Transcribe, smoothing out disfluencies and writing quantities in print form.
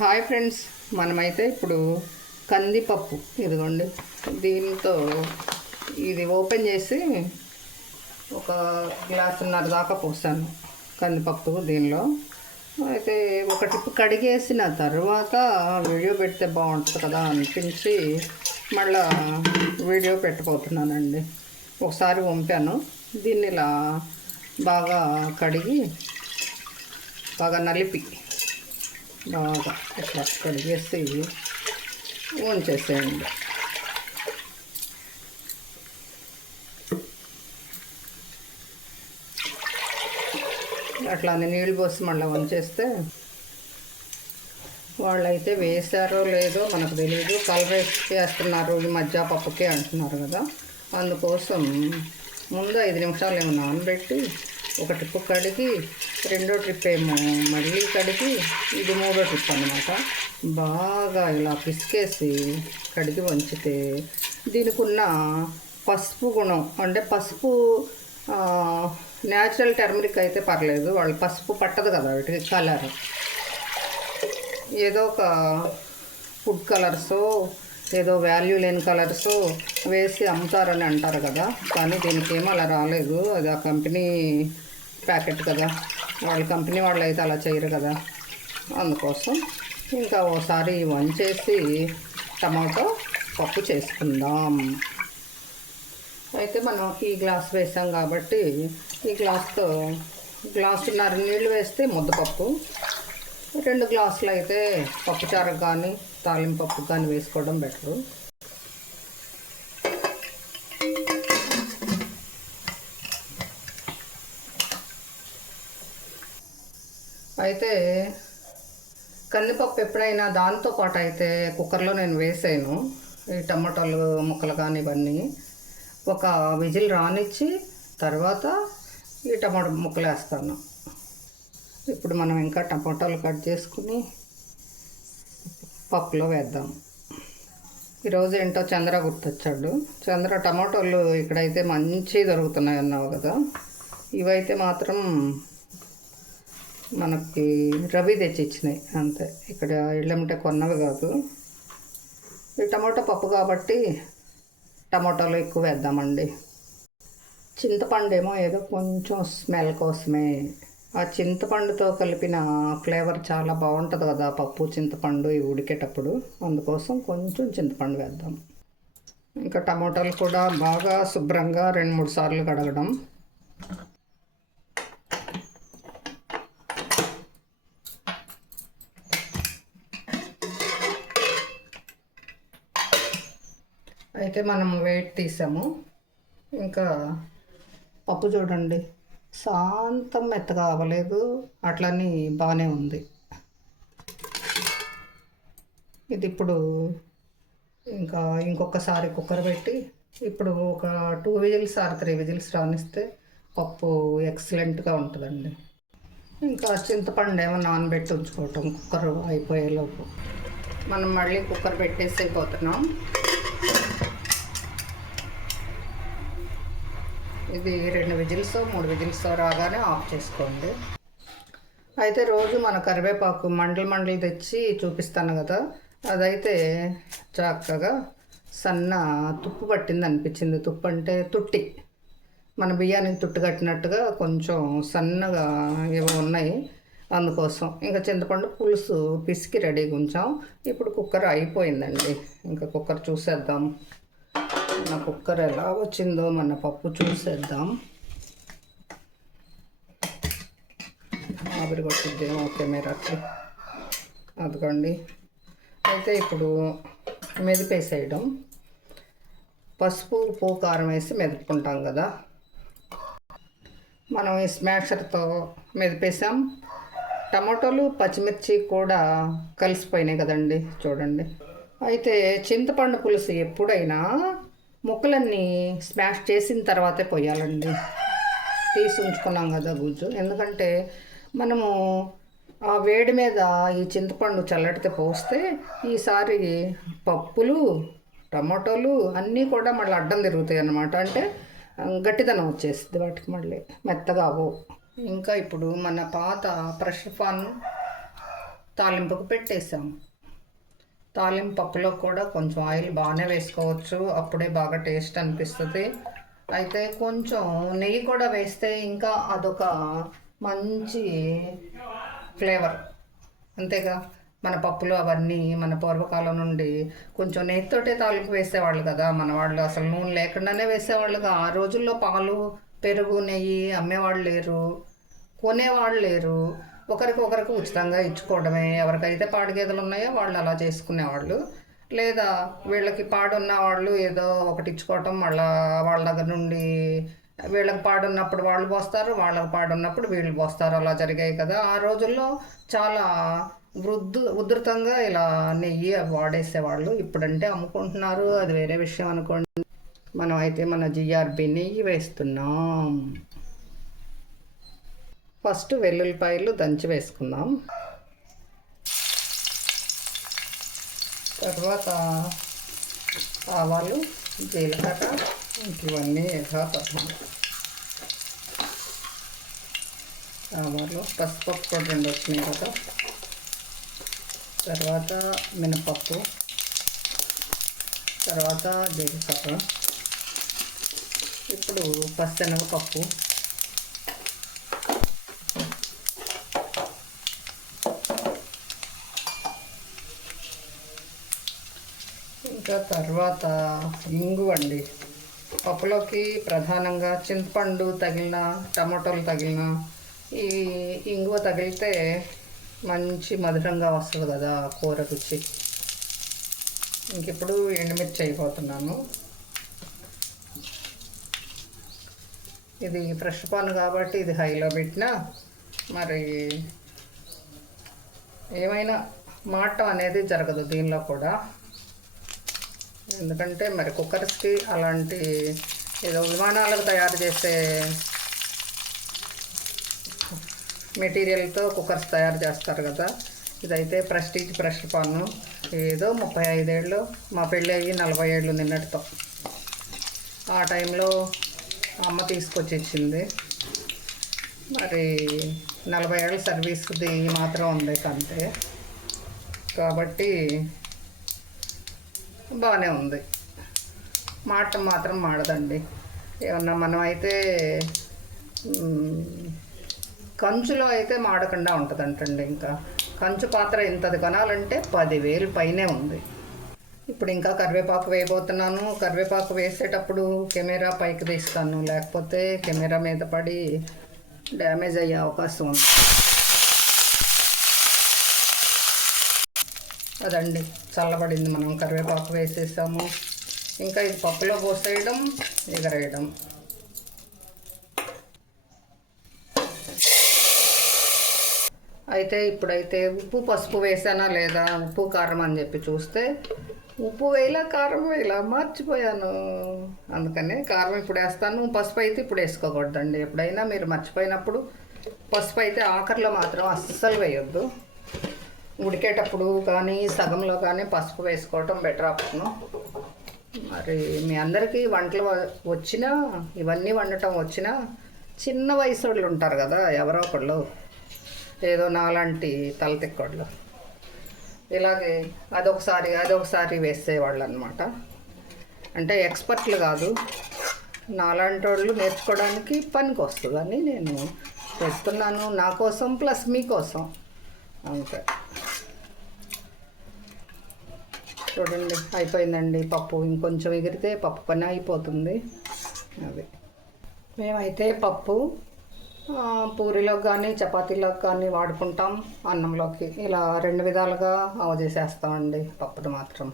Hi friends, మనమైతే ఇప్పుడు కందిపప్పు ఇదిగోండి, దీంతో ఇది ఓపెన్ చేసి ఒక గ్లాసున్నర దాకా పోసాను కందిపప్పు దీనిలో. అయితే ఒక టిప్పు కడిగేసిన తర్వాత వీడియో పెడితే బాగుంటుంది కదా అనిపించి మళ్ళీ వీడియో పెట్టబోతున్నానండి. ఒకసారి వంపాను దీన్ని, ఇలా బాగా కడిగి బాగా నలిపి బాగా ఇట్లా కడిగేసి ఉంచేసేయండి. అట్లానే నీళ్ళు పోసి మళ్ళీ ఉంచేస్తే, వాళ్ళైతే వేసారో లేదో మనకు తెలియదు, కలర్ వేస్తున్నారు ఈ మధ్య పప్పుకే అంటున్నారు కదా. అందుకోసం ముందు 5 నిమిషాలు ఏమో నానబెట్టి ఒక ట్రిప్ కడిగి, రెండో ట్రిప్ ఏమో మళ్ళీ కడిగి, ఇది మూడో ట్రిప్ అన్నమాట. బాగా ఇలా పిసికేసి కడిగి వంచితే దీనికి ఉన్న పసుపు గుణం, అంటే పసుపు న్యాచురల్ టర్మరిక్ అయితే పర్లేదు, వాళ్ళు పసుపు పట్టదు కదా వీటికి కలర్, ఏదో ఒక ఫుడ్ కలర్సో ఏదో వాల్యూ లేని కలర్స్ వేసి అమ్ముతారని అంటారు కదా. కానీ దీనికి ఏమో అలా రాలేదు, అది ఆ కంపెనీ ప్యాకెట్ కదా, వాళ్ళ కంపెనీ వాళ్ళు అయితే అలా చేయరు కదా. అందుకోసం ఇంకా ఓసారి వంచేసి టమాటో పప్పు చేసుకుందాం. అయితే మనం ఈ గ్లాస్ వేసాం కాబట్టి ఈ గ్లాస్తో గ్లాసున్నర నీళ్ళు వేస్తే ముద్దపప్పు, 2 గ్లాసులు అయితే పప్పుచారుకు కానీ తాలింపప్పు కానీ వేసుకోవడం బెటరు. అయితే కందిపప్పు ఎప్పుడైనా దాంతో పాటు అయితే కుక్కర్లో నేను వేసాను ఈ టమాటాలు ముక్కలు కానీ ఇవన్నీ. ఒక విజిల్ రానిచ్చి తర్వాత ఈ టమాటా ముక్కలు వేస్తాను. ఇప్పుడు మనం ఇంకా టమాటాలు కట్ చేసుకుని పప్పులో వేద్దాం. ఈరోజు ఏంటో చంద్ర గుర్తొచ్చాడు. చంద్ర, టమాటోలు ఇక్కడైతే మంచి దొరుకుతున్నాయి అన్నావు కదా, ఇవైతే మాత్రం మనకి రవి తెచ్చి ఇచ్చినాయి అంతే, ఇక్కడ ఇళ్ళంటే కొన్నవి కాదు. ఈ టమాటో పప్పు కాబట్టి టమాటాలు ఎక్కువ వేద్దామండి. చింతపండు ఏమో ఏదో కొంచెం స్మెల్ కోసమే, ఆ చింతపండుతో కలిపిన ఫ్లేవర్ చాలా బాగుంటుంది కదా పప్పు చింతపండు ఇవి ఉడికేటప్పుడు, అందుకోసం కొంచెం చింతపండు వేద్దాం. ఇంకా టమాటాలు కూడా బాగా శుభ్రంగా 2-3 సార్లు కడగడం. అయితే మనం వెయిట్ తీసాము. ఇంకా పప్పు చూడండి, శాంతం మెత్తగా అవ్వలేదు, అట్లని బాగానే ఉంది. ఇది ఇప్పుడు ఇంకొకసారి కుక్కర్ పెట్టి ఇప్పుడు ఒక 2 విజిల్స్ ఆర్ 3 విజిల్స్ రానిస్తే పప్పు ఎక్సలెంట్గా ఉంటుందండి. ఇంకా చింతపండు ఏమో నానబెట్టి ఉంచుకోవటం కుక్కర్ అయిపోయేలోపు. మనం మళ్ళీ కుక్కర్ పెట్టేసి అయిపోతున్నాం. ఇది 2 విజిల్స్ 3 విజిల్స్ రాగానే ఆఫ్ చేసుకోండి. అయితే రోజు మన కరివేపాకు మండలు తెచ్చి చూపిస్తాను కదా, అదైతే చక్కగా సన్న తుప్పు పట్టింది అనిపించింది. తుప్పు అంటే తుట్టి, మన బియ్యానికి తుట్టు కట్టినట్టుగా కొంచెం సన్నగా ఏవో ఉన్నాయి. అందుకోసం ఇంకా చింతపండు పులుసు పిసికి రెడీగా ఉంచాం. ఇప్పుడు కుక్కర్ అయిపోయిందండి, ఇంకా కుక్కర్ చూసేద్దాం. మన కుక్కర్ ఎలా వచ్చిందో మన పప్పు చూసేద్దాం. ఆవిరి కొట్టిద్దేమో కెమెరాకి, అదిగోండి. అయితే ఇప్పుడు మెదిపేసేయడం, పసుపు ఉప్పు కారం వేసి మెదుపుకుంటాం కదా, మనం ఈ స్మాషర్తో మెదిపేసాం. టమాటోలు పచ్చిమిర్చి కూడా కలిసిపోయినాయి కదండి చూడండి. అయితే చింతపండు పులుసు ఎప్పుడైనా ముక్కలన్నీ స్మాష్ చేసిన తర్వాతే పోయాలండి, తీసి ఉంచుకున్నాం కదా గుజ్జు. ఎందుకంటే మనము ఆ వేడి మీద ఈ చింతపండు చల్లటితే పోస్తే ఈసారి పప్పులు టమాటోలు అన్నీ కూడా మళ్ళీ అడ్డం తిరుగుతాయి అన్నమాట. అంటే గట్టిదనం వచ్చేస్తుంది వాటికి, మళ్ళీ మెత్తగా అవ్వవు. ఇంకా ఇప్పుడు మన పాత ప్రెషర్ పాన్ తాలింపుకు పెట్టేసాము. తాలింపు పప్పులో కూడా కొంచెం ఆయిల్ బాగానే వేసుకోవచ్చు, అప్పుడే బాగా టేస్ట్ అనిపిస్తుంది. అయితే కొంచెం నెయ్యి కూడా వేస్తే ఇంకా అదొక మంచి ఫ్లేవర్. అంతేగా, మన పప్పులు అవన్నీ మన పూర్వకాలం నుండి కొంచెం నెయ్యితోటే తాలింపు వేసేవాళ్ళు కదా మన వాళ్ళు. అసలు నూనె లేకుండానే వేసేవాళ్ళుగా. ఆ రోజుల్లో పాలు, పెరుగు, నెయ్యి అమ్మేవాళ్ళు లేరు, కొనేవాళ్ళు లేరు. ఒకరికి ఉచితంగా ఇచ్చుకోవడమే. ఎవరికైతే పాడి గేదెలు ఉన్నాయో వాళ్ళు అలా చేసుకునేవాళ్ళు. లేదా వీళ్ళకి పాడున్న వాళ్ళు ఏదో ఒకటి ఇచ్చుకోవటం, మళ్ళీ వాళ్ళ దగ్గర నుండి వీళ్ళకి పాడున్నప్పుడు వాళ్ళు పోస్తారు, వాళ్ళకి పాడున్నప్పుడు వీళ్ళు పోస్తారు. అలా జరిగాయి కదా ఆ రోజుల్లో. చాలా ఉధృతంగా ఇలా నెయ్యి వాడేసేవాళ్ళు. ఇప్పుడంటే అమ్ముకుంటున్నారు, అది వేరే విషయం అనుకోండి. మనం అయితే మన జిఆర్బి నెయ్యి వేస్తున్నాం. ఫస్ట్ వెల్లుల్లిపాయలు దంచి వేసుకుందాం. తర్వాత ఆవాలు, జీలకర్ర, ఇవన్నీ వేసేద్దాం. ఆవాలు, పసుపు కూడా 2 వచ్చినాయి కదా. తర్వాత మినపప్పు, తర్వాత జీలకర్ర, ఇప్పుడు పచ్చెనగపప్పు, ఇంకా తర్వాత ఇంగువ అండి. పప్పులోకి ప్రధానంగా చింతపండు తగిలిన, టమాటోలు తగిలిన, ఈ ఇంగువ తగిలితే మంచి మధురంగా వస్తుంది కదా కూర రుచి. ఇంక ఇప్పుడు ఎండుమిర్చి అయిపోతున్నాను. ఇది ఫ్రెష్ పాన్ కాబట్టి ఇది హైలో పెట్టినా మరి ఏమైనా మాటం అనేది జరగదు దీనిలో కూడా. ఎందుకంటే మరి కుక్కర్స్కి అలాంటి ఏదో విమానాలకు తయారు చేసే మెటీరియల్తో కుక్కర్స్ తయారు చేస్తారు కదా. ఇదైతే ప్రెస్టీజ్ ప్రెషర్ పాను. ఏదో 35 ఏళ్ళు, మా పెళ్ళి అయ్యి 40 ఏళ్ళు నిన్నటితో. ఆ టైంలో అమ్మ తీసుకొచ్చి ఇచ్చింది. మరి 40 ఏళ్ళ సర్వీస్ది మాత్రం ఉంది అంతే. కాబట్టి బాగానే ఉంది. మాట మాత్రం మాడదండి. ఏమన్నా మనం అయితే కంచులో అయితే మాడకుండా ఉంటుందంటండి. ఇంకా కంచు పాత్ర ఇంతది కొనాలంటే 10,000 పైనే ఉంది. ఇప్పుడు ఇంకా కరివేపాకు వేయబోతున్నాను. కరివేపాకు వేసేటప్పుడు కెమెరా పైకి తీస్తాను, లేకపోతే కెమెరా మీద పడి డ్యామేజ్ అయ్యే అవకాశం ఉంది. అదండి, చల్లబడింది. మనం కరివేపాకు వేసేసాము. ఇంకా ఇది పప్పులో పోసేయడం, ఎగరేయడం. అయితే ఇప్పుడైతే ఉప్పు పసుపు వేసానా లేదా, ఉప్పు కారం అని చెప్పి చూస్తే ఉప్పు వేయలా, కారం వేయలా, మర్చిపోయాను. అందుకనే కారం ఇప్పుడు వేస్తాను. పసుపు అయితే ఇప్పుడు వేసుకోకూడదండి. ఎప్పుడైనా మీరు మర్చిపోయినప్పుడు పసుపు అయితే ఆఖరిలో మాత్రం అస్సలు వేయొద్దు. ఉడికేటప్పుడు కానీ సగంలో కానీ పసుపు వేసుకోవటం బెటర్ ఆప్షను. మరి మీ అందరికీ వంటలు వచ్చినా, ఇవన్నీ వండటం వచ్చినా, చిన్న వయసు వాళ్ళు ఉంటారు కదా ఎవరో ఒకళ్ళు, ఏదో నాలాంటి తలతిక్కోళ్ళు, ఇలాగే అదొకసారి వేసేవాళ్ళు అనమాట. అంటే ఎక్స్పర్ట్లు కాదు, నాలాంటి వాళ్ళు నేర్చుకోవడానికి పనికి వస్తుందని నేను చేస్తున్నాను. నా కోసం ప్లస్ మీకోసం అంతే. చూడండి, అయిపోయిందండి పప్పు. ఇంకొంచెం ఎగిరితే పప్పు పని అయిపోతుంది. అది మేమైతే పప్పు పూరీలోకి కానీ చపాతీలోకి కానీ వాడుకుంటాం, అన్నంలోకి. ఇలా 2 విధాలుగా చేసేస్తామండి పప్పుది మాత్రం.